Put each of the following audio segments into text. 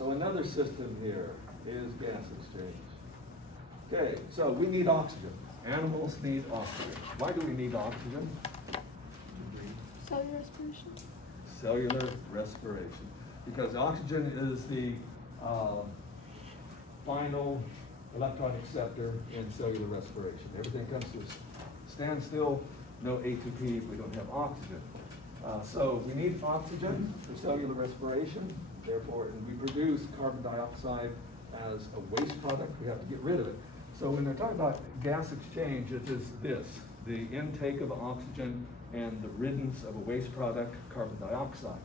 So another system here is gas exchange. Okay, so we need oxygen. Animals need oxygen. Why do we need oxygen? Cellular respiration. Cellular respiration. Because oxygen is the final electron acceptor in cellular respiration. Everything comes to a standstill, no ATP if we don't have oxygen. So we need oxygen for cellular respiration. Therefore, and we produce carbon dioxide as a waste product. We have to get rid of it. So when they're talking about gas exchange, it is this: the intake of oxygen and the riddance of a waste product, carbon dioxide.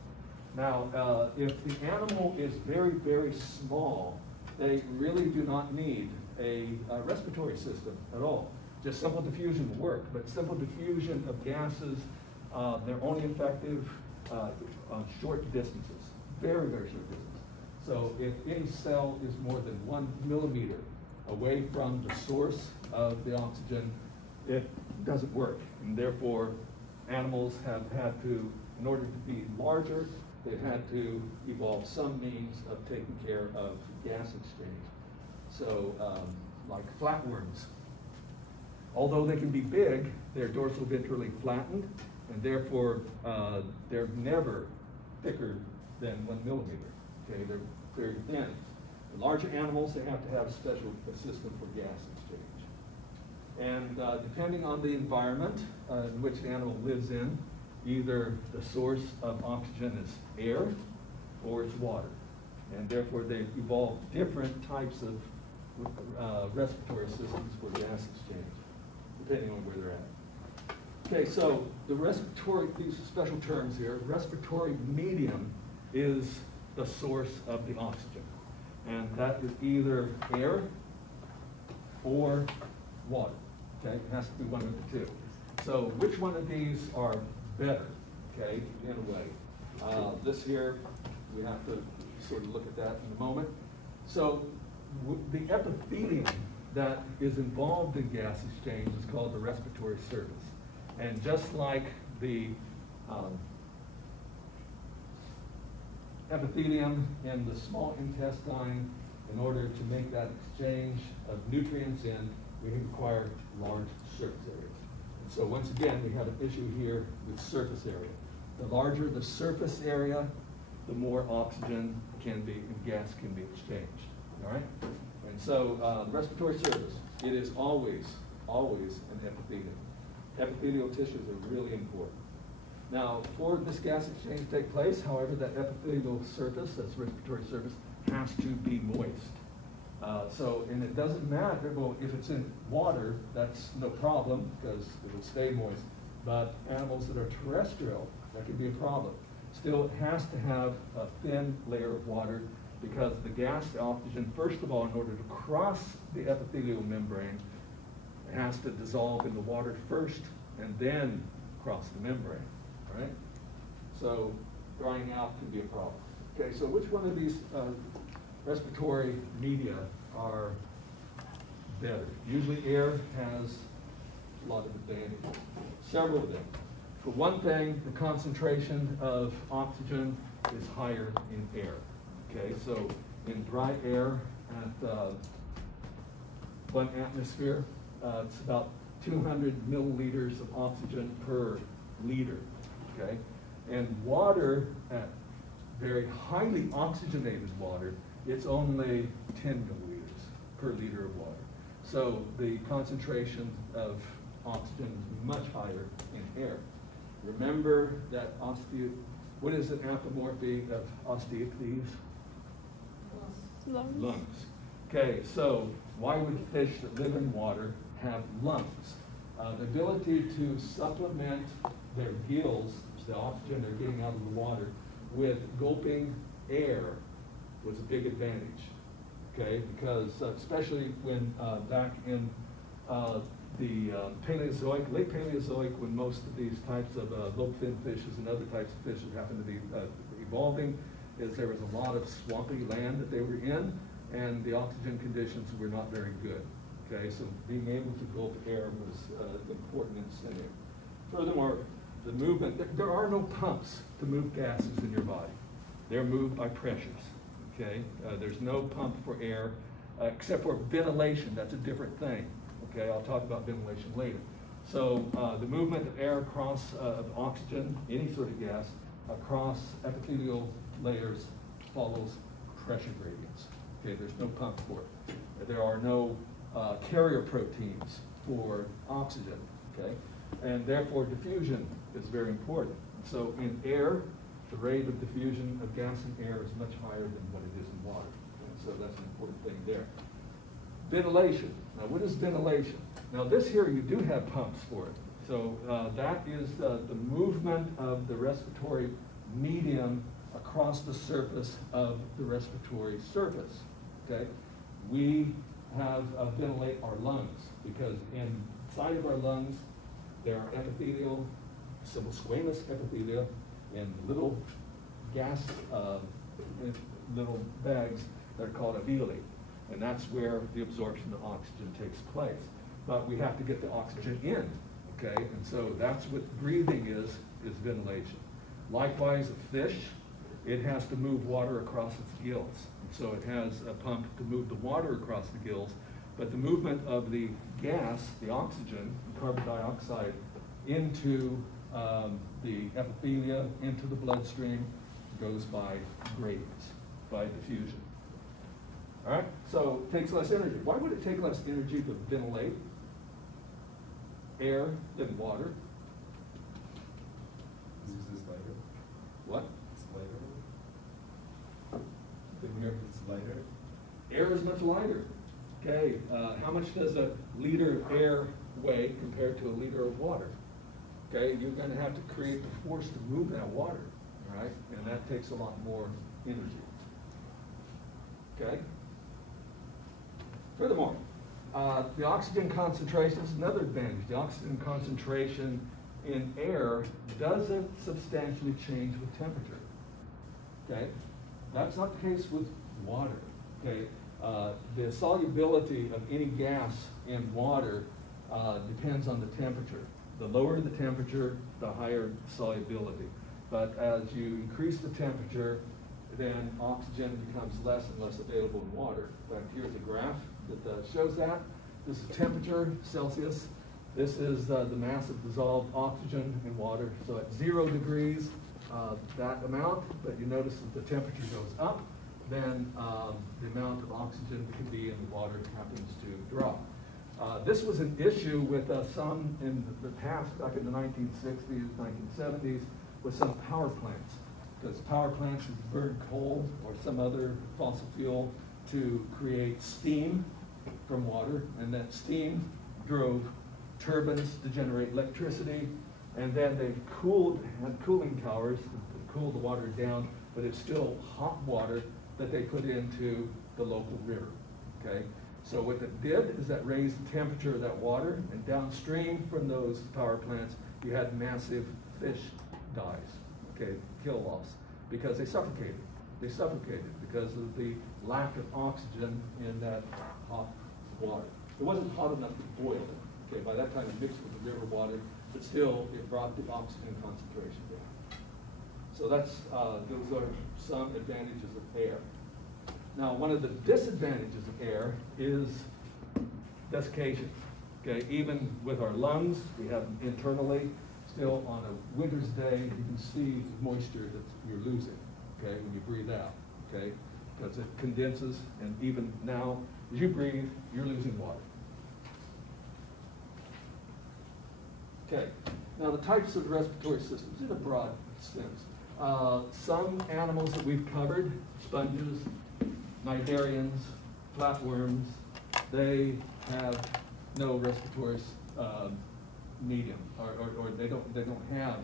Now, if the animal is very, very small, they really do not need a respiratory system at all. Just simple diffusion will work, but simple diffusion of gases, they're only effective on short distances, very, very short distances. So if any cell is more than 1 millimeter away from the source of the oxygen, it doesn't work. And therefore, animals have had to, in order to be larger, they've had to evolve some means of taking care of gas exchange. So, like flatworms, although they can be big, they're dorsoventrally flattened, and therefore they're never thicker than 1 millimeter. Okay, they're very thin. The larger animals, they have to have a special system for gas exchange. And depending on the environment in which the animal lives in, either the source of oxygen is air or it's water. And therefore they've evolved different types of respiratory systems for gas exchange, depending on where they're at. Okay, so the respiratory, these special terms here, respiratory medium is the source of the oxygen. And that is either air or water. Okay, it has to be one of the two. So which one of these are better, okay, in a way? This here, we have to sort of look at that in a moment. So the epithelium that is involved in gas exchange is called the respiratory surface. And just like the epithelium in the small intestine, in order to make that exchange of nutrients in, we require large surface areas. And so once again, we have an issue here with surface area. The larger the surface area, the more oxygen can be and gas can be exchanged. All right? And so the respiratory surface, it is always an epithelium. Epithelial tissues are really important. Now, for this gas exchange to take place, however, that epithelial surface, that's respiratory surface, has to be moist. And it doesn't matter, well, if it's in water, that's no problem, because it would stay moist. But animals that are terrestrial, that could be a problem. Still, it has to have a thin layer of water, because the gas, the oxygen, first of all, in order to cross the epithelial membrane, it has to dissolve in the water first, and then cross the membrane. Right? So drying out can be a problem. Okay, so which one of these respiratory media are better? Usually air has a lot of advantages, several of them. For one thing, the concentration of oxygen is higher in air. Okay, so in dry air at 1 atmosphere, it's about 200 milliliters of oxygen per liter. Okay, and water, at very highly oxygenated water, it's only 10 milliliters per liter of water. So the concentration of oxygen is much higher in air. Remember that what is an anthropomorphy of Osteichthyes? Lungs. Lungs. Okay, so why would fish that live in water have lungs? The ability to supplement their gills, the oxygen they're getting out of the water, with gulping air was a big advantage. Okay, because especially when back in the Paleozoic, late Paleozoic, when most of these types of lobe-finned fishes and other types of fishes happened to be evolving, is there was a lot of swampy land that they were in, and the oxygen conditions were not very good. Okay, so being able to gulp air was an important incentive. Furthermore, the movement, there are no pumps to move gases in your body. They're moved by pressures. okay? There's no pump for air, except for ventilation. That's a different thing, okay? I'll talk about ventilation later. So the movement of air across oxygen, any sort of gas, across epithelial layers follows pressure gradients. Okay, there's no pump for it. There are no carrier proteins for oxygen, okay? And therefore diffusion is very important. So in air, the rate of diffusion of gas in air is much higher than what it is in water. And so that's an important thing there. Ventilation. Now what is ventilation? Now this here, you do have pumps for it. So that is the movement of the respiratory medium across the surface of the respiratory surface, okay? We have ventilate our lungs because inside of our lungs there are epithelial, simple squamous epithelia, and little gas, little bags that are called alveoli, and that's where the absorption of oxygen takes place. But we have to get the oxygen in, okay? And so that's what breathing is ventilation. Likewise, a fish, it has to move water across its gills. And so it has a pump to move the water across the gills, but the movement of the gas, the oxygen, carbon dioxide, into the epithelia, into the bloodstream, goes by gradients, by diffusion. All right, so it takes less energy. Why would it take less energy to ventilate air than water? Is this lighter? What? It's lighter. Didn't hear. It's lighter. Air is much lighter. Okay, how much does a liter of air weigh compared to a liter of water? Okay, you're going to have to create the force to move that water, right? And that takes a lot more energy. Okay? Furthermore, the oxygen concentration is another advantage. The oxygen concentration in air doesn't substantially change with temperature. Okay? That's not the case with water. Okay? The solubility of any gas in water depends on the temperature. The lower the temperature, the higher solubility. But as you increase the temperature, then oxygen becomes less and less available in water. In fact, here's a graph that shows that. This is temperature, Celsius. This is the mass of dissolved oxygen in water. So at 0 degrees, that amount, but you notice that the temperature goes up, then the amount of oxygen that can be in the water happens to drop. This was an issue with some in the past, back in the 1960s, 1970s, with some power plants. Because power plants would burn coal or some other fossil fuel to create steam from water, and that steam drove turbines to generate electricity, and then they had cooling towers to cool the water down, but it's still hot water that they put into the local river, okay? So what that did is that raised the temperature of that water, and downstream from those power plants, you had massive fish dies, okay, kill-offs, because they suffocated. They suffocated because of the lack of oxygen in that hot water. It wasn't hot enough to boil it, okay? By that time it mixed with the river water, but still it brought the oxygen concentration down. So that's, those are some advantages of air. Now, one of the disadvantages of air is desiccation. Okay, even with our lungs, we have them internally. Still, on a winter's day, you can see moisture that you're losing. Okay, when you breathe out. Okay, because it condenses, and even now, as you breathe, you're losing water. Okay, now the types of respiratory systems in a broad sense. Some animals that we've covered, sponges, cnidarians, flatworms, they have no respiratory medium, or they don't have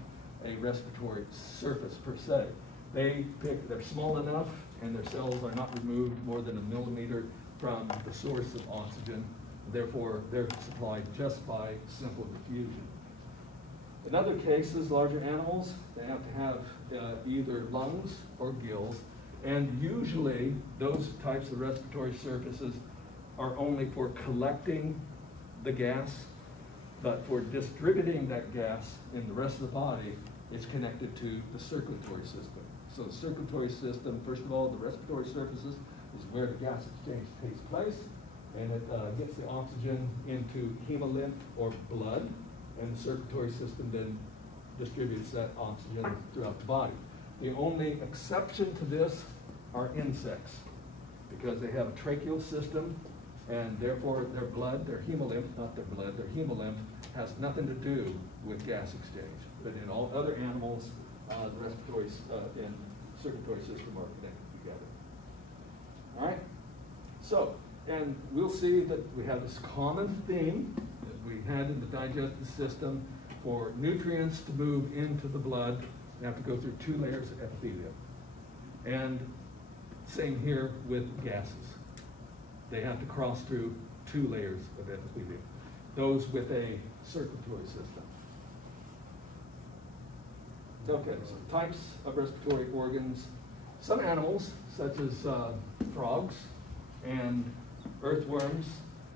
a respiratory surface per se. They're small enough, and their cells are not removed more than 1 millimeter from the source of oxygen. Therefore, they're supplied just by simple diffusion. In other cases, larger animals, they have to have either lungs or gills, and usually those types of respiratory surfaces are only for collecting the gas, but for distributing that gas in the rest of the body, it's connected to the circulatory system. So the circulatory system, first of all, the respiratory surfaces is where the gas exchange takes place, and it gets the oxygen into hemolymph or blood, and the circulatory system then distributes that oxygen throughout the body. The only exception to this are insects, because they have a tracheal system, and therefore their blood, their hemolymph, not their blood, their hemolymph has nothing to do with gas exchange. But in all other animals, the respiratory and circulatory system are connected together. All right? So, and we'll see that we have this common theme that we had in the digestive system. For nutrients to move into the blood, they have to go through 2 layers of epithelium. And same here with gases. They have to cross through 2 layers of epithelium. Those with a circulatory system. Okay, so types of respiratory organs. Some animals, such as frogs and earthworms,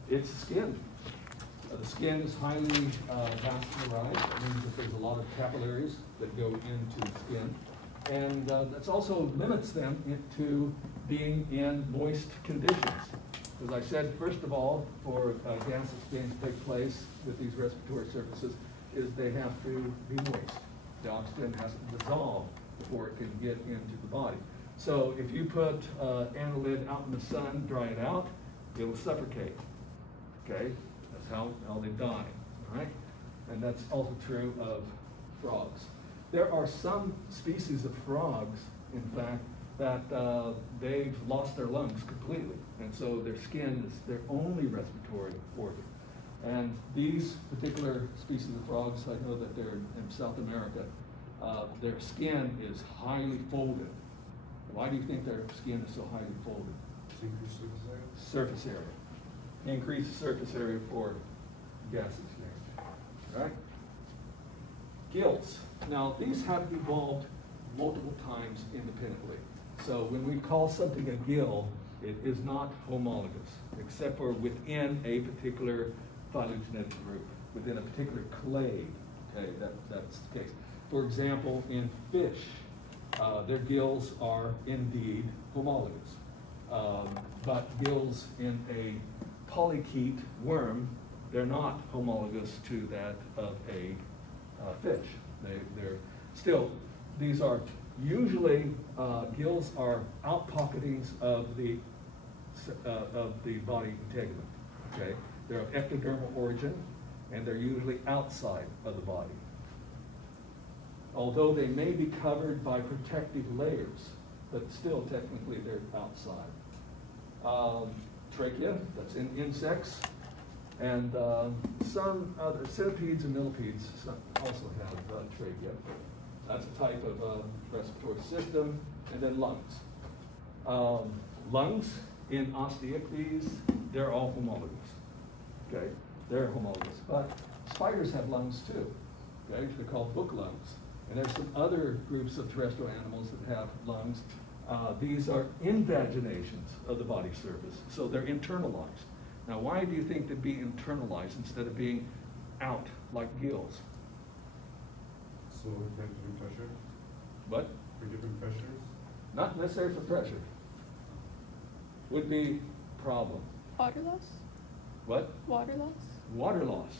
it's skin. The skin is highly vascularized. It means that there's a lot of capillaries that go into the skin. And that also limits them to being in moist conditions. As I said, first of all, for gas exchange to take place with these respiratory surfaces, is they have to be moist. The oxygen has to dissolve before it can get into the body. So if you put annelid out in the sun, dry it out, it will suffocate. Okay, that's how they die. All right, and that's also true of frogs. There are some species of frogs, in fact, that they've lost their lungs completely, and so their skin is their only respiratory organ. And these particular species of frogs, I know that they're in South America, their skin is highly folded. Why do you think their skin is so highly folded? Surface area. Increase the surface area for gas exchange. Right? Gills. Now, these have evolved multiple times independently. So when we call something a gill, it is not homologous, except for within a particular phylogenetic group, within a particular clade. Okay, that's the case. For example, in fish, their gills are indeed homologous. But gills in a polychaete worm, they're not homologous to that of a fish. They're still, these are usually, gills are outpocketings of the body integument. Okay, they're of ectodermal origin, and they're usually outside of the body. Although they may be covered by protective layers, but still technically they're outside. Trachea, that's in insects, and some other centipedes and millipedes also have trachea. That's a type of respiratory system. And then lungs. Lungs in Osteichthyes, they're all homologous. Okay, they're homologous. But spiders have lungs too. Okay, they're called book lungs. And there's some other groups of terrestrial animals that have lungs. These are invaginations of the body surface, so they're internalized. Now, why do you think they'd be internalized instead of being out like gills? So for different pressure? What? For different pressures? Not necessarily for pressure. Would be problem. Water loss? What? Water loss? Water loss.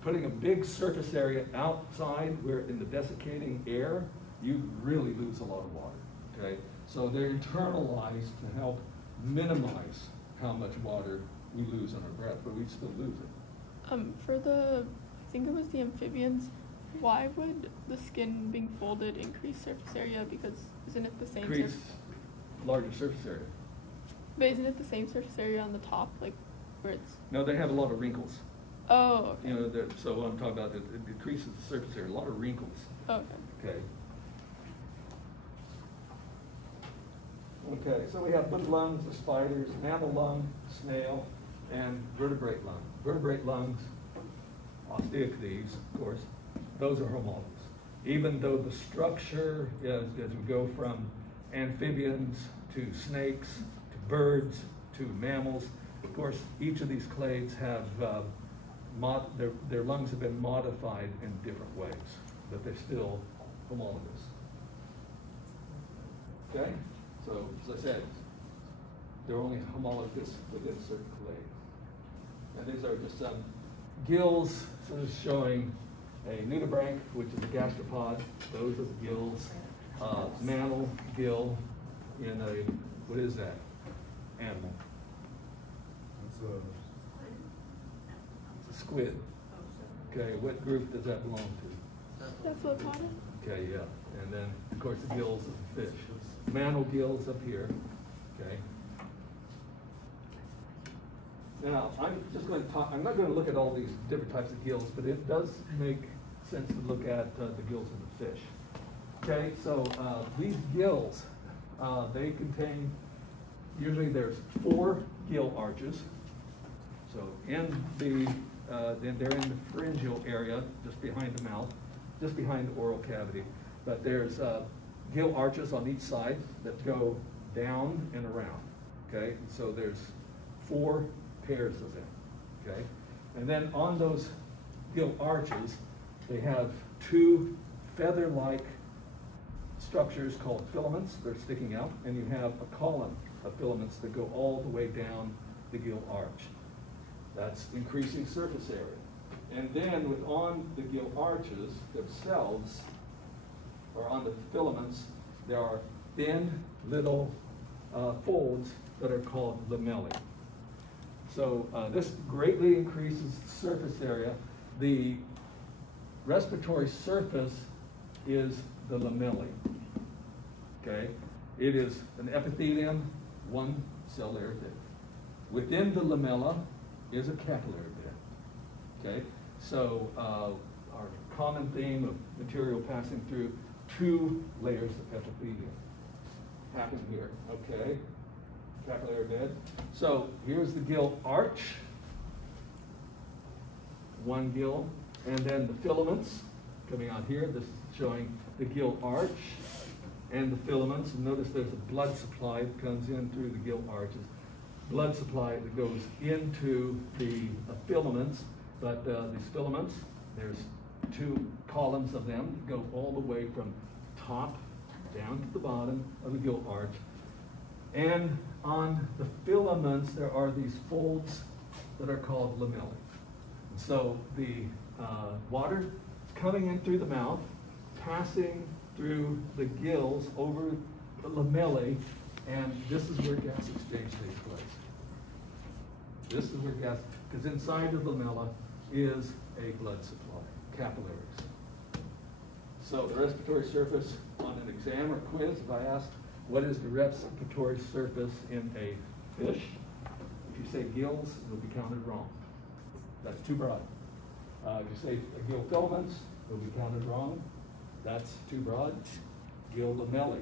Putting a big surface area outside where in the desiccating air, you really lose a lot of water. Okay? So they're internalized to help minimize how much water we lose on our breath, but we still lose it. For the, I think it was the amphibians, why would the skin being folded increase surface area? Because isn't it the same Increase larger surface area. But isn't it the same surface area on the top, like where it's? No, they have a lot of wrinkles. Oh, okay. You know, so what I'm talking about, it decreases the surface area, a lot of wrinkles. Okay. Okay. Okay, so we have book lungs, the spiders, mammal lung, snail, and vertebrate lung. Vertebrate lungs, Osteichthyes, of course, those are homologous. Even though the structure, as we go from amphibians to snakes to birds to mammals, of course, each of these clades have, their lungs have been modified in different ways, but they're still homologous. Okay? So, as I said, they're only homologous within certain clades. And these are just some gills, so this is showing a nudibranch, which is a gastropod. Those are the gills. Mammal gill in a, what is that? Animal. It's It's a squid. Okay, what group does that belong to? Cephalopoda? Okay, yeah. And then, of course, the gills of the fish. Mammal gills up here. Okay. Now, I'm just going to talk, I'm not going to look at all these different types of gills, but it does make sense to look at the gills of the fish. Okay, so these gills, they contain, usually there's 4 gill arches. So they're in the pharyngeal area, just behind the mouth, just behind the oral cavity. But there's gill arches on each side that go down and around, okay? So there's 4 pairs of them, okay? And then on those gill arches, they have 2 feather-like structures called filaments. They're sticking out, and you have a column of filaments that go all the way down the gill arch. That's increasing surface area. And then on the gill arches themselves, or on the filaments, there are thin little folds that are called lamellae. So this greatly increases surface area. The respiratory surface is the lamellae. Okay, it is an epithelium, 1 cell layer thick. Within the lamella is a capillary bed. Okay, so our common theme of material passing through 2 layers of epithelium happen here. Okay, capillary bed. So here's the gill arch, 1 gill, and then the filaments coming out here. This is showing the gill arch and the filaments. And notice there's a blood supply that comes in through the gill arches. Blood supply that goes into the filaments, but these filaments, there's 2 columns of them that go all the way from top down to the bottom of the gill arch. And on the filaments, there are these folds that are called lamellae. So the water is coming in through the mouth, passing through the gills over the lamellae, and this is where gas exchange takes place. This is where gas, because inside of the lamella is a blood supply, capillaries. So the respiratory surface on an exam or quiz, if I ask, what is the respiratory surface in a fish? If you say gills, it'll be counted wrong. That's too broad. If you say gill filaments, it'll be counted wrong. That's too broad. Gill lamellae,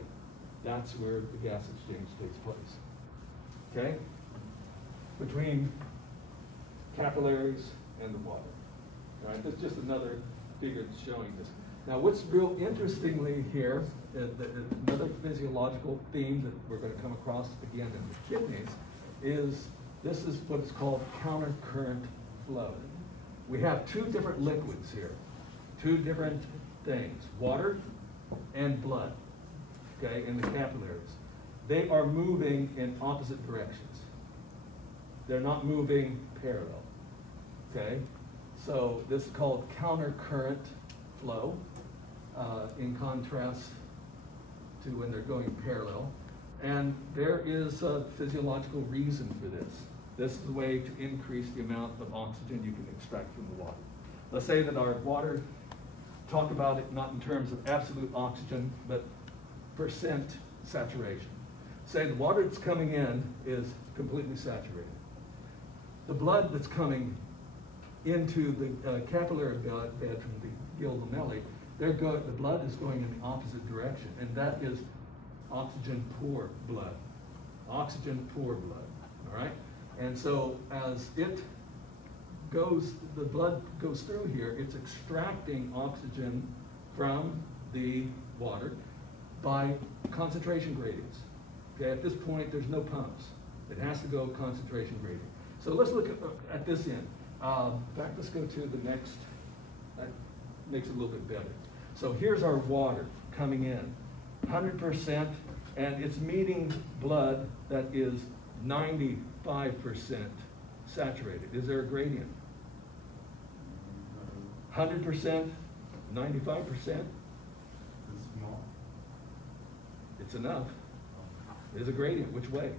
that's where the gas exchange takes place. Okay? Between capillaries and the water. All right, that's just another figure showing this. Now, what's real interestingly here, another physiological theme that we're going to come across again in the kidneys, is this is what is called countercurrent flow. We have 2 different liquids here, 2 different things, water and blood, okay, in the capillaries. They are moving in opposite directions. They're not moving parallel, okay? So this is called countercurrent flow, in contrast to when they're going parallel. And there is a physiological reason for this. This is the way to increase the amount of oxygen you can extract from the water. Let's say that our water, talk about it not in terms of absolute oxygen, but percent saturation. Say the water that's coming in is completely saturated. The blood that's coming into the capillary bed from the gill lamellae, the blood is going in the opposite direction, and that is oxygen poor blood. Oxygen poor blood, all right? And so as it goes, the blood goes through here, it's extracting oxygen from the water by concentration gradients. Okay, at this point, there's no pumps. It has to go concentration gradient. So let's look at this end. In fact, let's go to the next. That makes it a little bit better. So here's our water coming in, 100% and it's meeting blood that is 95% saturated. Is there a gradient? 100%, 95%? It's small. It's enough. There's a gradient. Which way?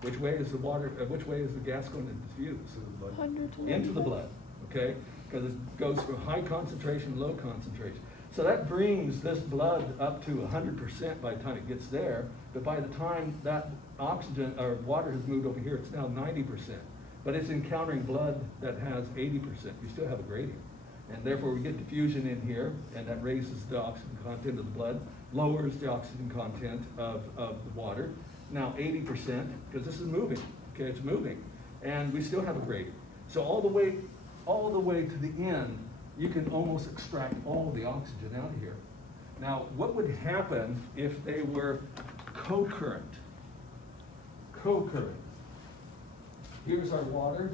Which way is the water, which way is the gas going to diffuse? To the blood. 100 to Into the 95. blood, okay? Because it goes from high concentration, low concentration. So that brings this blood up to 100% by the time it gets there, but by the time that oxygen or water has moved over here, it's now 90%. But it's encountering blood that has 80%. You still have a gradient. And therefore we get diffusion in here, and that raises the oxygen content of the blood, lowers the oxygen content of the water. Now 80%, because this is moving, okay, it's moving. And we still have a gradient. So all the way to the end, you can almost extract all the oxygen out of here. Now, what would happen if they were co-current? Co-current. Here's our water,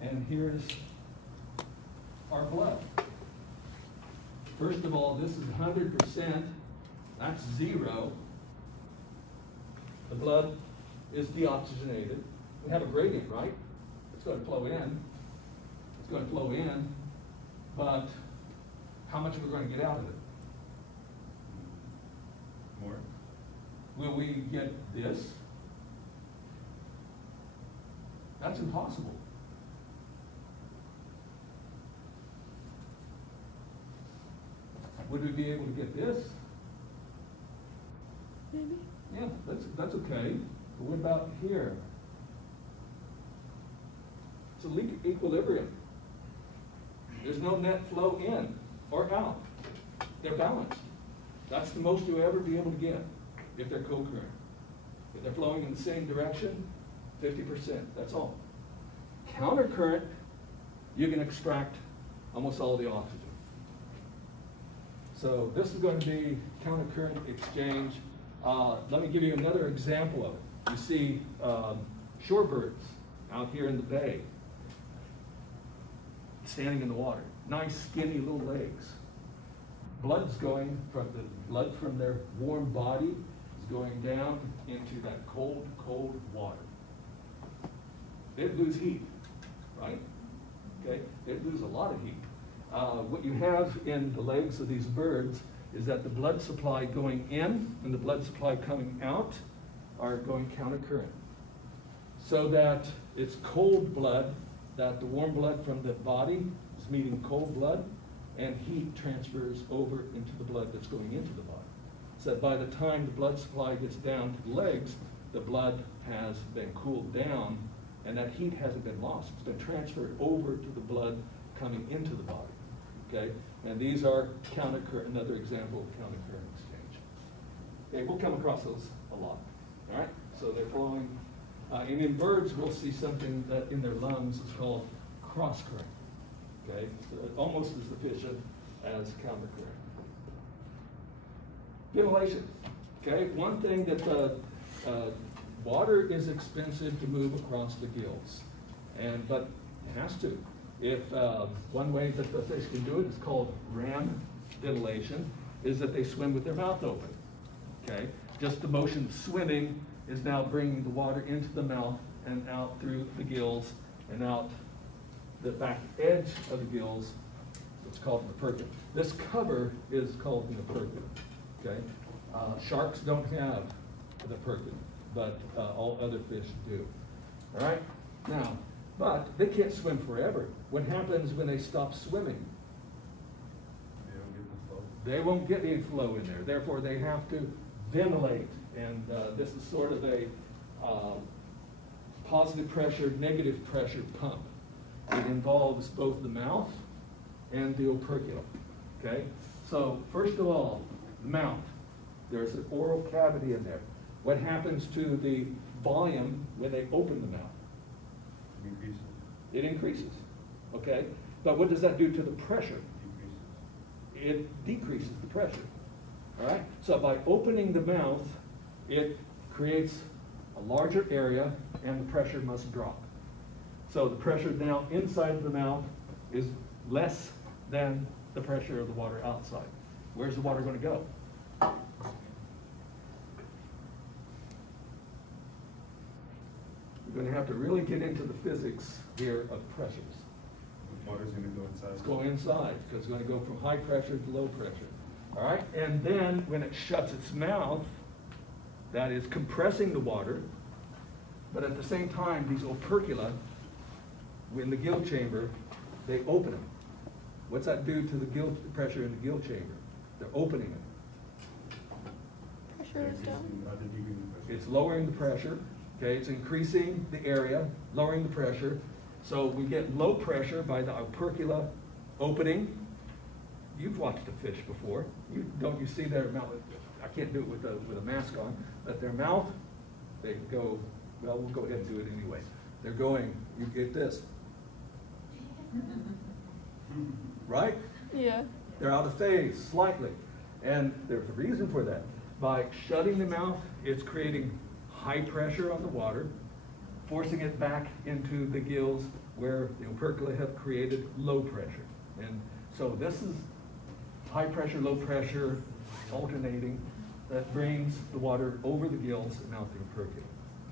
and here's our blood. First of all, this is 100%, that's 0. The blood is deoxygenated. We have a gradient, right? It's going to flow in. It's going to flow in, but how much are we going to get out of it? More. Will we get this? That's impossible. Would we be able to get this? Maybe. Yeah, that's okay. But what about here? It's a equilibrium. There's no net flow in or out. They're balanced. That's the most you'll ever be able to get if they're co-current. If they're flowing in the same direction, 50%, that's all. Countercurrent, you can extract almost all the oxygen. So this is going to be countercurrent exchange. Let me give you another example of it. You see shorebirds out here in the bay, standing in the water. Nice skinny little legs. Blood's going from the blood from their warm body is going down into that cold, cold water. They'd lose heat, right? Okay, they'd lose a lot of heat. What you have in the legs of these birds is that the blood supply going in and the blood supply coming out are going countercurrent. So that it's cold blood, that the warm blood from the body is meeting cold blood, and heat transfers over into the blood that's going into the body. So that by the time the blood supply gets down to the legs, the blood has been cooled down, and that heat hasn't been lost. It's been transferred over to the blood coming into the body. Okay, and these are countercurrent, another example of countercurrent exchange. Okay, we'll come across those a lot. All right, so they're flowing. And in birds, we'll see something that in their lungs is called cross-current. Okay, so almost as efficient as countercurrent. Ventilation. Okay, one thing that water is expensive to move across the gills, but it has to. If one way that the fish can do it is called ram ventilation, is that they swim with their mouth open. Okay, just the motion of swimming is now bringing the water into the mouth and out through the gills and out the back edge of the gills. It's called an operculum. This cover is called an operculum. Okay, sharks don't have an operculum, but all other fish do. All right, now. But they can't swim forever. What happens when they stop swimming? They don't get the flow. They won't get any flow in there. Therefore, they have to ventilate. And this is sort of a positive pressure, negative pressure pump. It involves both the mouth and the operculum. Okay? So, first of all, the mouth. There's an oral cavity in there. What happens to the volume when they open the mouth? Increases. It increases, okay? But what does that do to the pressure? Decreases. It decreases the pressure, all right? So by opening the mouth, it creates a larger area and the pressure must drop. So the pressure now inside of the mouth is less than the pressure of the water outside. Where's the water going to go? We're going to have to really get into the physics here of pressures. The water's gonna go inside. Let's go inside, because it's going to go from high pressure to low pressure. All right, and then when it shuts its mouth, that is compressing the water, but at the same time, these opercula, in the gill chamber, they open them. What's that do to the gill pressure in the gill chamber? They're opening it. Pressure is down. Decreasing pressure. It's lowering the pressure, okay? It's increasing the area, lowering the pressure. So we get low pressure by the opercula opening. You've watched a fish before. You see their mouth? I can't do it with a mask on, but their mouth, they go, well, we'll go ahead and do it anyway. They're going, you get this. Right? Yeah. They're out of phase slightly. And there's a reason for that. By shutting the mouth, it's creating high pressure on the water, forcing it back into the gills where the opercula have created low pressure. And so this is high pressure, low pressure, alternating, that brings the water over the gills and out the opercula,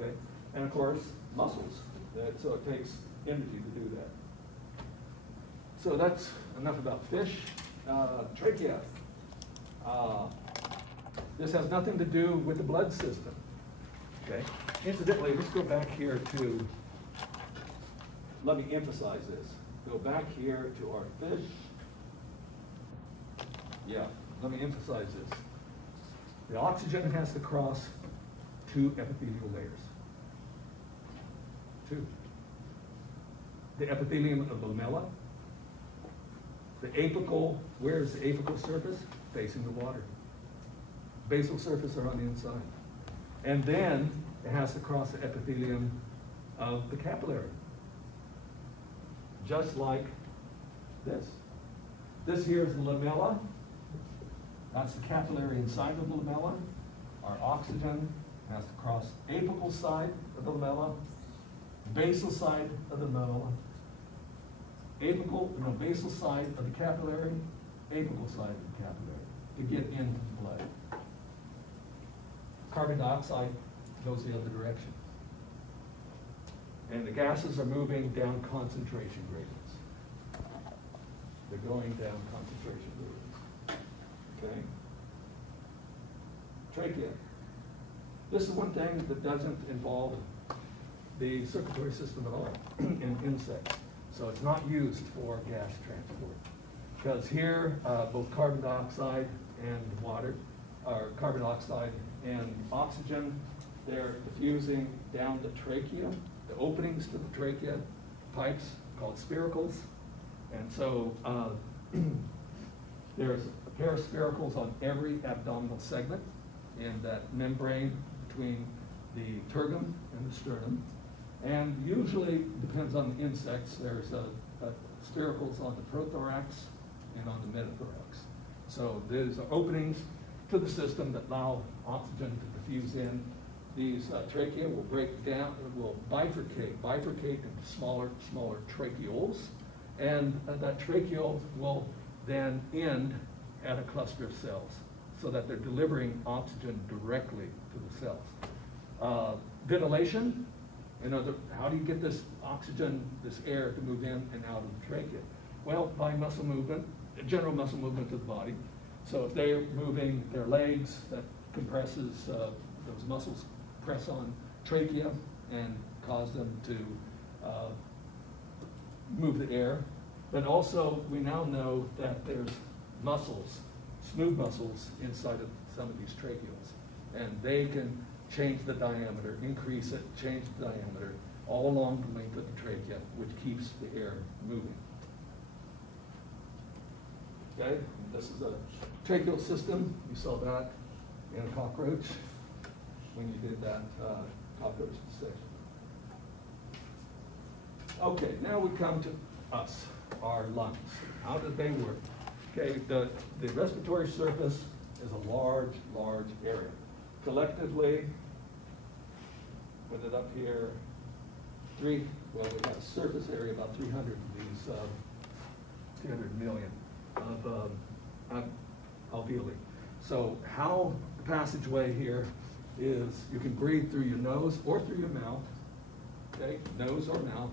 okay? And of course, muscles, so it takes energy to do that. So that's enough about fish. Trachea. This has nothing to do with the blood system, okay? Incidentally, let's go back here to, let me emphasize this. Go back here to our fish. Yeah, let me emphasize this. The oxygen has to cross 2 epithelial layers. 2. The epithelium of the lamella. The apical, where is the apical surface? Facing the water. Basal surface are on the inside. And then it has to cross the epithelium of the capillary. Just like this. This here is the lamella. That's the capillary inside of the lamella. Our oxygen has to cross apical side of the lamella, basal side of the lamella, basal side of the capillary, apical side of the capillary to get into the blood. Carbon dioxide goes the other direction. And the gases are moving down concentration gradients. They're going down concentration gradients. Okay? Trachea. This is one thing that doesn't involve the circulatory system at all in insects. So it's not used for gas transport. Because here, both carbon dioxide and water, or carbon dioxide and oxygen, they're diffusing down the trachea, the openings to the trachea, pipes called spiracles. And so there's a pair of spiracles on every abdominal segment in that membrane between the tergum and the sternum. And usually, depends on the insects, there's spiracles on the prothorax and on the metathorax. So there's openings to the system that allow oxygen to diffuse in. These trachea will break down, will bifurcate into smaller tracheoles. And that tracheole will then end at a cluster of cells so that they're delivering oxygen directly to the cells. Ventilation, how do you get this oxygen, this air to move in and out of the trachea? Well, by muscle movement, general muscle movement of the body. So if they're moving their legs, that compresses, those muscles press on trachea and cause them to move the air. But also, we now know that there's muscles, smooth muscles inside of some of these tracheoles. And they can change the diameter, increase it, change the diameter, all along the length of the trachea, which keeps the air moving. Okay, this is a tracheal system. You saw that in a cockroach when you did that cockroach dissection. Okay, now we come to us, our lungs. How do they work? Okay, the respiratory surface is a large area. Collectively, put it up here, we have a surface area about 300 of these, 300 million of alveoli. So how the passageway here is you can breathe through your nose or through your mouth, okay, nose or mouth.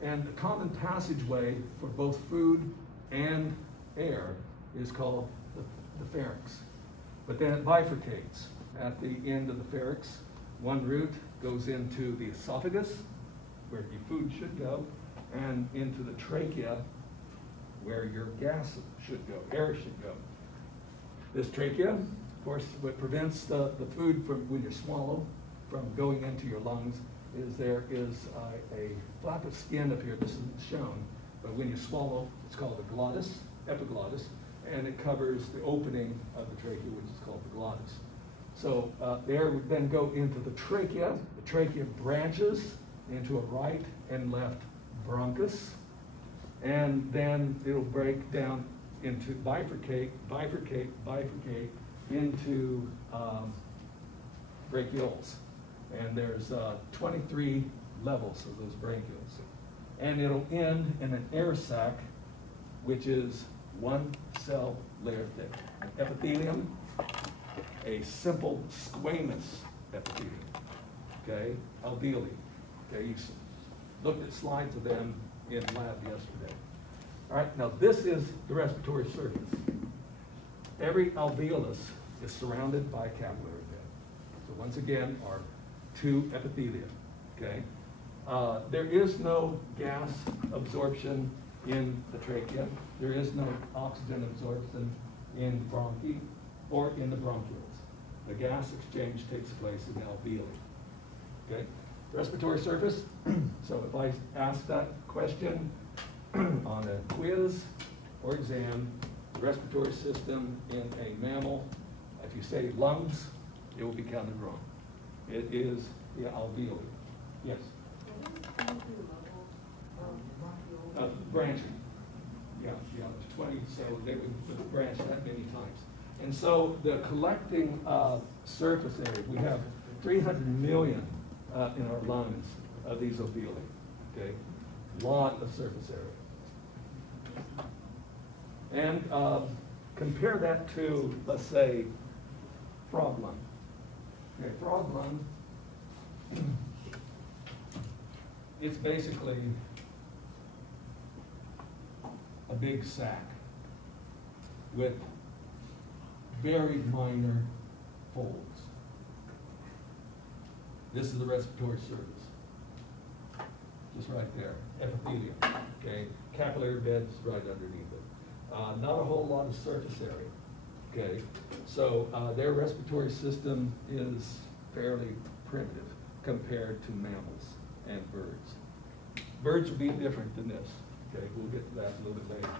And the common passageway for both food and air is called the pharynx. But then it bifurcates. At the end of the pharynx, one route goes into the esophagus, where your food should go, and into the trachea, where your gas should go, air should go. This trachea, of course, what prevents the food from, when you swallow, from going into your lungs is there is a flap of skin up here. This isn't shown, but when you swallow, it's called the glottis, epiglottis, and it covers the opening of the trachea, which is called the glottis. So the air would then go into the trachea. The trachea branches into a right and left bronchus, and then it'll break down into bifurcate into bronchioles. And there's 23 levels of those bronchioles. And it'll end in an air sac, which is one cell layer thick. Epithelium, a simple squamous epithelium, okay? Alveoli, okay? You looked at slides of them in lab yesterday. All right, now this is the respiratory surface. Every alveolus is surrounded by a capillary bed. So once again, our two epithelia, okay? There is no gas absorption in the trachea. There is no oxygen absorption in bronchi or in the bronchioles. The gas exchange takes place in the alveoli, okay? Respiratory surface, so if I ask that question on a quiz or exam, the respiratory system in a mammal, if you say lungs, it will be counted wrong. It is the alveoli. Yes? Branching. Yeah, 20, so they would branch that many times. And so the collecting surface area, we have 300 million in our lungs of these alveoli, okay? Lot of surface area. And compare that to, let's say, frog lung. Okay, frog lung, it's basically a big sac with very minor folds. This is the respiratory surface, just right there, epithelium, okay? Capillary beds right underneath it. Not a whole lot of surface area, okay? So their respiratory system is fairly primitive compared to mammals and birds. Birds would be different than this, okay? We'll get to that a little bit later.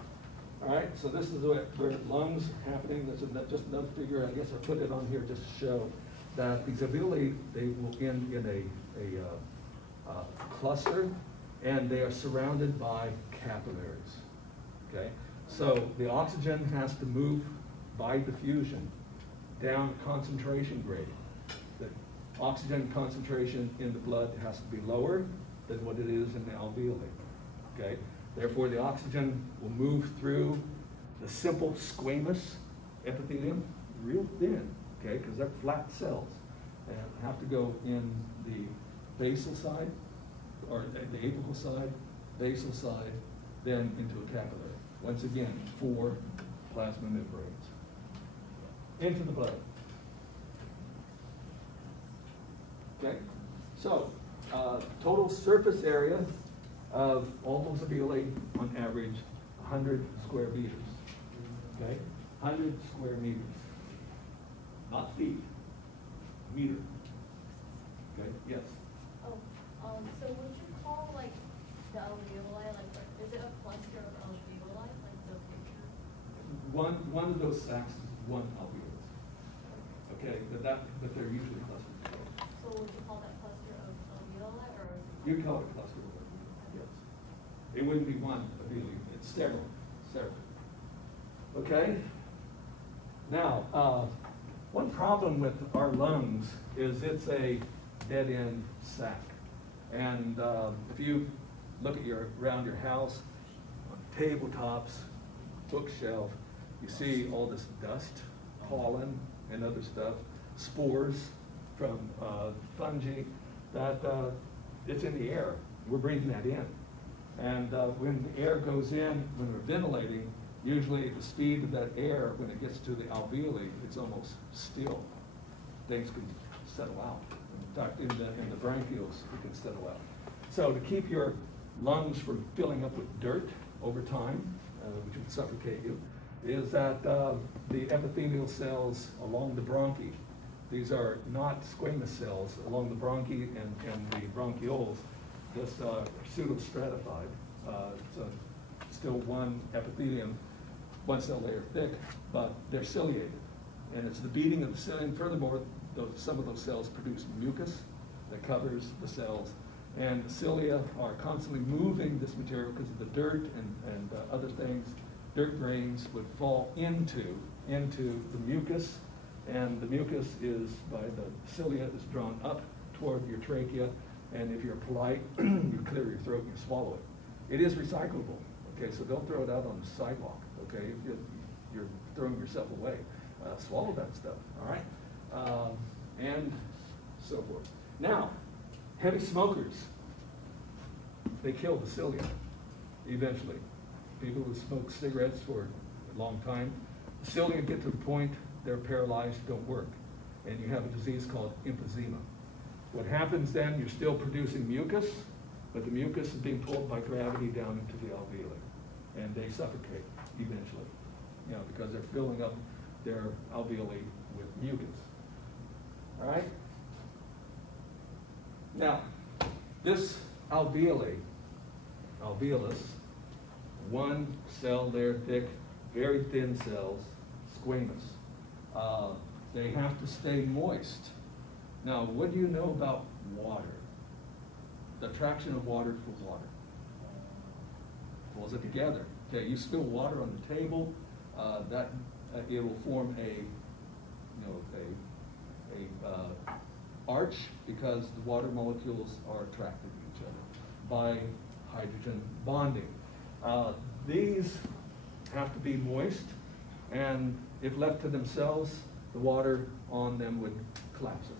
All right, so this is where lungs happening. That's just another figure. I guess I put it on here just to show that these alveoli, they will end in a cluster, and they are surrounded by capillaries, okay? So the oxygen has to move by diffusion down concentration gradient. The oxygen concentration in the blood has to be lower than what it is in the alveoli, okay? Therefore, the oxygen will move through the simple squamous epithelium real thin, okay, because they're flat cells, and have to go in the basal side, or the apical side, basal side, then into a capillary. Once again, 4 plasma membranes. Into the blood. Okay, so total surface area of all those alveoli on average 100 square meters. Okay, 100 square meters. Not feet, meter. Okay, yes? Oh, so would you call like the alveoli, like is it a cluster of alveoli, like the picture? One of those sacs is one alveolus. Okay, but they're usually clustered together. So would you call that cluster of alveoli, or? You call it cluster of alveoli, yes. It wouldn't be one alveoli, it's several. Okay? Now, one problem with our lungs is it's a dead-end sac. And if you look at around your house, on tabletops, bookshelf, you see all this dust, pollen, and other stuff, spores from fungi, that it's in the air. We're breathing that in. And when the air goes in, when we're ventilating, usually the speed of that air, when it gets to the alveoli, it's almost still. Things can settle out. In fact, in the bronchioles, it can settle out. So to keep your lungs from filling up with dirt over time, which would suffocate you, is that the epithelial cells along the bronchi, these are not squamous cells, along the bronchi and the bronchioles, just pseudostratified. So still one epithelium, one cell layer thick, but they're ciliated. And it's the beating of the cilia, and furthermore, some of those cells produce mucus that covers the cells. And the cilia are constantly moving this material because of the dirt and other things. Dirt grains would fall into the mucus, and the mucus is, by the cilia, is drawn up toward your trachea, and if you're polite, you clear your throat and you swallow it. It is recyclable, okay, so don't throw it out on the sidewalk, okay? If you're throwing yourself away. Swallow that stuff, all right? And so forth. Now, heavy smokers, they kill the cilia eventually. People who smoke cigarettes for a long time, the cilia get to the point they're paralyzed, don't work, and you have a disease called emphysema. What happens then, you're still producing mucus, but the mucus is being pulled by gravity down into the alveoli, and they suffocate eventually, you know, because they're filling up their alveoli with mucus. All right? Now, this alveolus, one cell layer thick, very thin cells, squamous. They have to stay moist. Now, what do you know about water? The attraction of water for water. Pulls it together. Okay, you spill water on the table, it will form a arch because the water molecules are attracted to each other by hydrogen bonding. These have to be moist, and if left to themselves, the water on them would collapse them.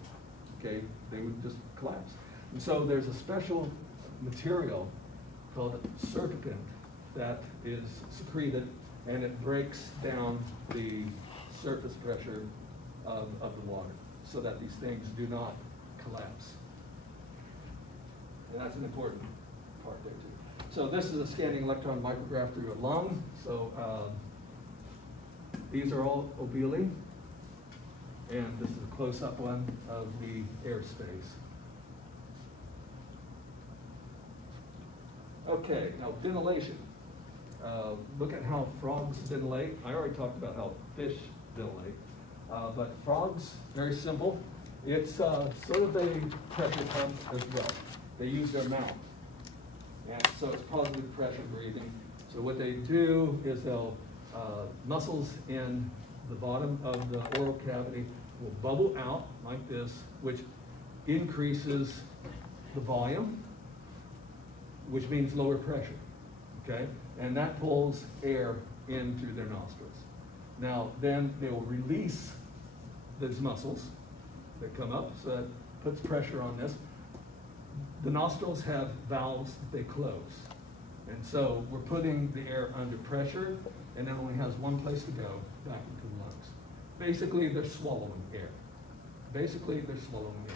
Okay, they would just collapse. And so there's a special material called surfactant that is secreted, and it breaks down the surface pressure of the water so that these things do not collapse. And that's an important part there too. So this is a scanning electron micrograph through a lung. So these are all alveoli, and this is a close-up one of the airspace. Okay, now ventilation. Look at how frogs ventilate. I already talked about how fish ventilate, but frogs, very simple. It's sort of a pressure pump as well. They use their mouth, and so it's positive pressure breathing. So what they do is they'll, muscles in the bottom of the oral cavity will bubble out like this, which increases the volume, which means lower pressure, okay? And that pulls air in through their nostrils. Now, then they will release these muscles that come up, so that puts pressure on this. The nostrils have valves that they close. And so we're putting the air under pressure, and it only has one place to go, back into the lungs. Basically, they're swallowing air. Basically, they're swallowing air.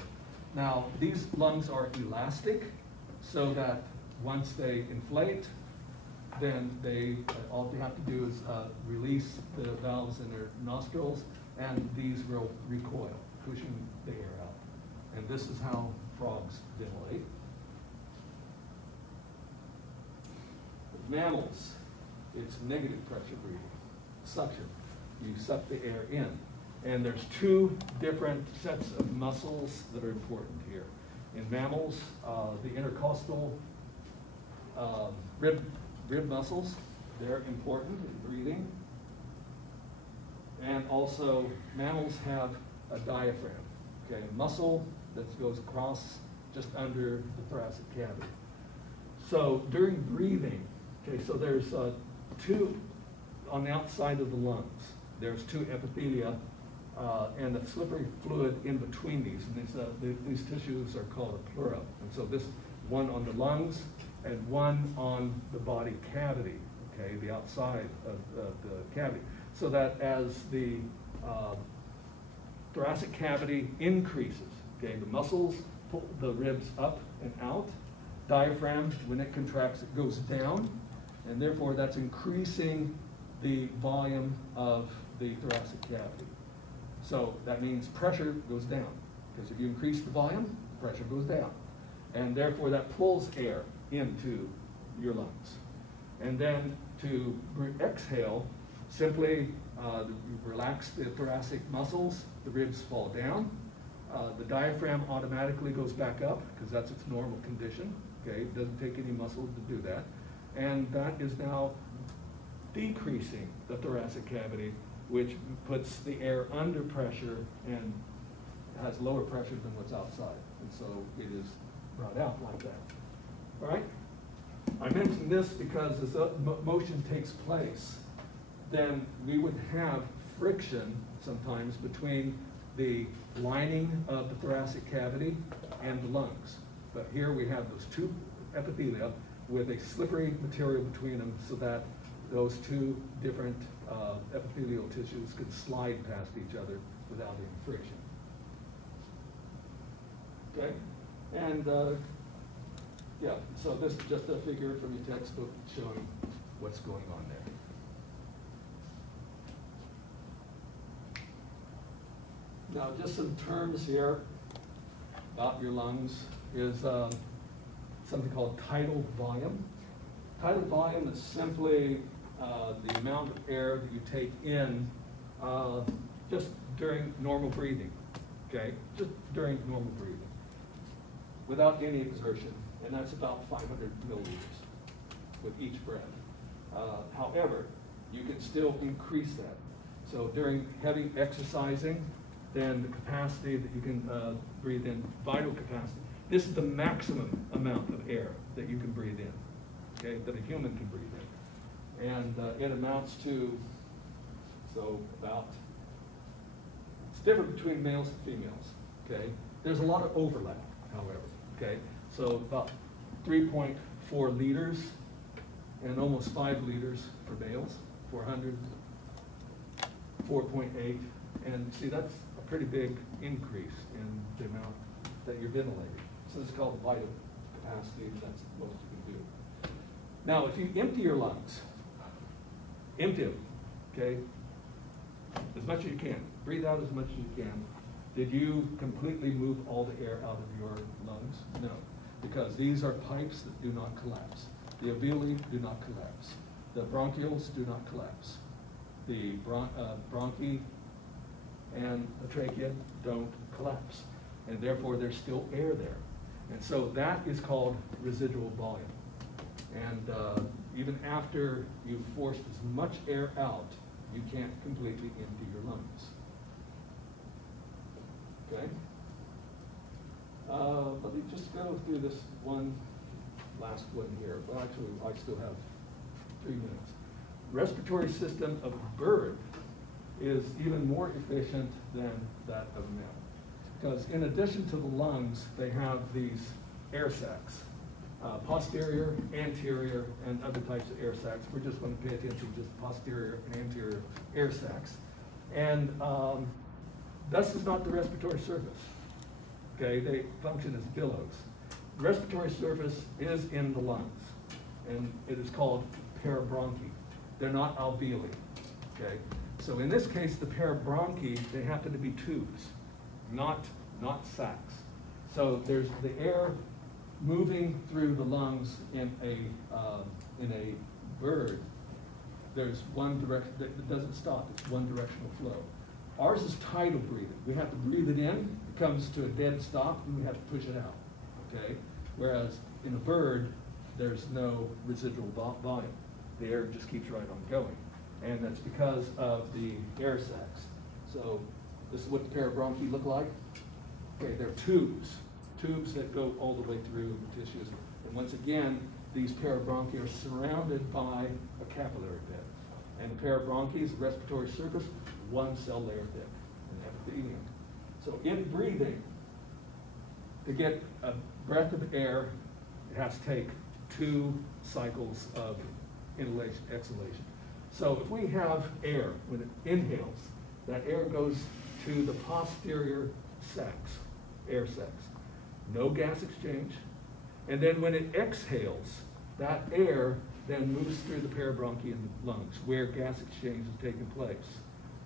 Now, these lungs are elastic, so that once they inflate, then all they have to do is release the valves in their nostrils, and these will recoil, pushing the air out. And this is how frogs ventilate. With mammals, it's negative pressure breathing, suction. You suck the air in. And there's two different sets of muscles that are important here. In mammals, the intercostal rib muscles, they're important in breathing. And also, mammals have a diaphragm, okay, a muscle that goes across just under the thoracic cavity. So during breathing, okay, so there's two, on the outside of the lungs, there's two epithelia and the slippery fluid in between these. And these tissues are called a pleura. And so this one on the lungs and one on the body cavity, okay, the outside of the cavity. So that as the thoracic cavity increases, okay, the muscles pull the ribs up and out. Diaphragm, when it contracts, it goes down, and therefore that's increasing the volume of the thoracic cavity. So that means pressure goes down, because if you increase the volume, pressure goes down. And therefore that pulls air into your lungs. And then to exhale, simply you relax the thoracic muscles, the ribs fall down, the diaphragm automatically goes back up, because that's its normal condition. Okay, it doesn't take any muscle to do that. And that is now decreasing the thoracic cavity, which puts the air under pressure and has lower pressure than what's outside. And so it is brought out like that. All right? I mention this because as the motion takes place, then we would have friction sometimes between the lining of the thoracic cavity and the lungs. But here we have those two epithelia with a slippery material between them, so that those two different epithelial tissues could slide past each other without any friction. Okay? And yeah, so this is just a figure from your textbook showing what's going on there. Now, just some terms here about your lungs is something called tidal volume. Tidal volume is simply the amount of air that you take in just during normal breathing, okay? Just during normal breathing, without any exertion, and that's about 500 milliliters with each breath. However, you can still increase that. So during heavy exercising, then the capacity that you can breathe in, vital capacity, this is the maximum amount of air that you can breathe in, okay, that a human can breathe in. And it amounts to, so about, it's different between males and females, okay? There's a lot of overlap, however, okay? So about 3.4 liters and almost 5 liters for males, 400, 4.8, and see, that's a pretty big increase in the amount that you're ventilating. So it's called vital capacity, and that's the most you can do. Now, if you empty your lungs, empty them, okay, as much as you can. Breathe out as much as you can. Did you completely move all the air out of your lungs? No, because these are pipes that do not collapse. The alveoli do not collapse. The bronchioles do not collapse. The bronchi and the trachea don't collapse, and therefore there's still air there. And so that is called residual volume. And even after you've forced as much air out, you can't completely empty your lungs. Okay? Let me just go through this last one here. Well, actually, I still have 3 minutes. Respiratory system of a bird is even more efficient than that of man. Because in addition to the lungs, they have these air sacs, posterior, anterior, and other types of air sacs. We're just going to pay attention to just posterior and anterior air sacs. And this is not the respiratory surface. Okay, they function as billows. The respiratory surface is in the lungs, and it is called parabronchi. They're not alveoli. Okay, so in this case, the parabronchi, they happen to be tubes, not sacs. So there's the air moving through the lungs in a bird. There's one direction that doesn't stop. It's one directional flow. Ours is tidal breathing. We have to breathe it in. It comes to a dead stop, and we have to push it out. Okay. Whereas in a bird, there's no residual volume. The air just keeps right on going, and that's because of the air sacs. So this is what the parabronchi look like. Okay, they're tubes that go all the way through the tissues. And once again, these parabronchi are surrounded by a capillary bed. And the parabronchi is the respiratory surface, one cell layer thick. And the EM. So in breathing, to get a breath of air, it has to take 2 cycles of inhalation, exhalation. So if we have air, when it inhales, that air goes to the posterior sacs, air sacs. No gas exchange. And then when it exhales, that air then moves through the parabronchi and lungs, where gas exchange is taking place.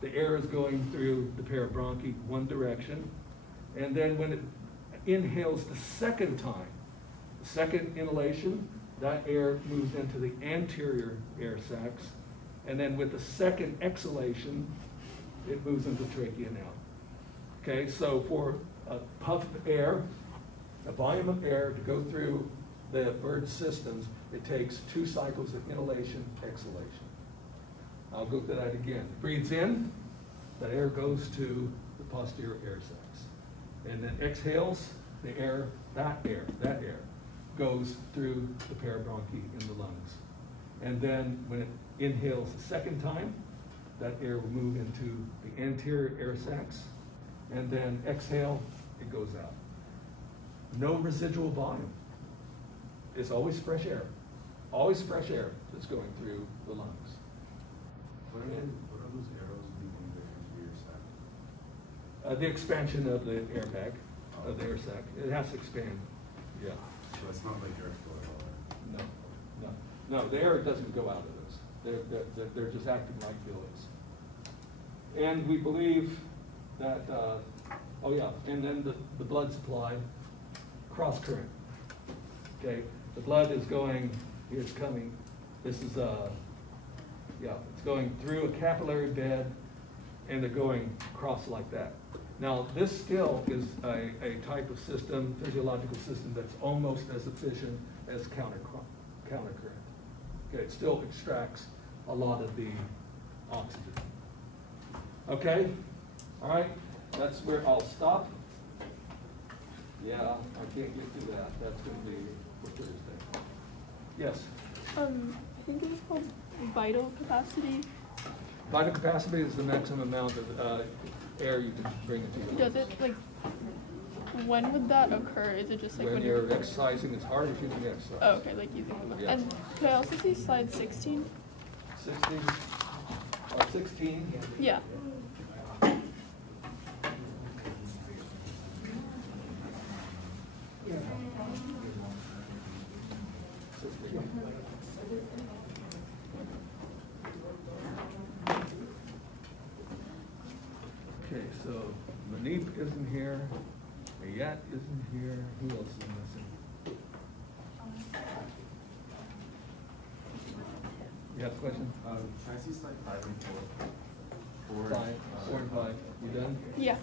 The air is going through the parabronchi one direction, and then when it inhales the second time, the second inhalation, that air moves into the anterior air sacs, and then with the second exhalation, it moves into the trachea now. Okay, so for a puff of air, a volume of air to go through the bird's systems, it takes 2 cycles of inhalation, exhalation. I'll go through that again. Breathes in, that air goes to the posterior air sacs. And then exhales, the air, that air goes through the parabronchi in the lungs. And then when it inhales the second time, that air will move into the anterior air sacs. And then exhale, it goes out. No residual volume. It's always fresh air. Always fresh air that's going through the lungs. What are those arrows leaving the anterior sac? The expansion of the airbag, of the air sac. It has to expand, yeah. So it's not like you're exploding. No, the air doesn't go out of this. They're just acting like gillies. And we believe that, oh yeah, and then the blood supply, cross current. Okay, the blood is going, it's coming, this is, it's going through a capillary bed, and they're going across like that. Now, this still is a type of system, physiological system, that's almost as efficient as countercurrent. Okay, it still extracts a lot of the oxygen. Okay, all right, that's where I'll stop. Yeah, I can't get to that. That's going to be for Thursday. Yes? I think it was called vital capacity. Vital capacity is the maximum amount of air you can bring into your lungs. Does it, like, when would that occur? Is it just like when you're exercising as hard as you can exercise. Oh, okay, like using the Yeah. And could I also see slide 16? 16 or 16? Yeah. Okay, so Manip isn't here, Mayat isn't here, who else is missing? You have a question? Can I see slide 5 and 4? 4 and 5. You done? Yeah.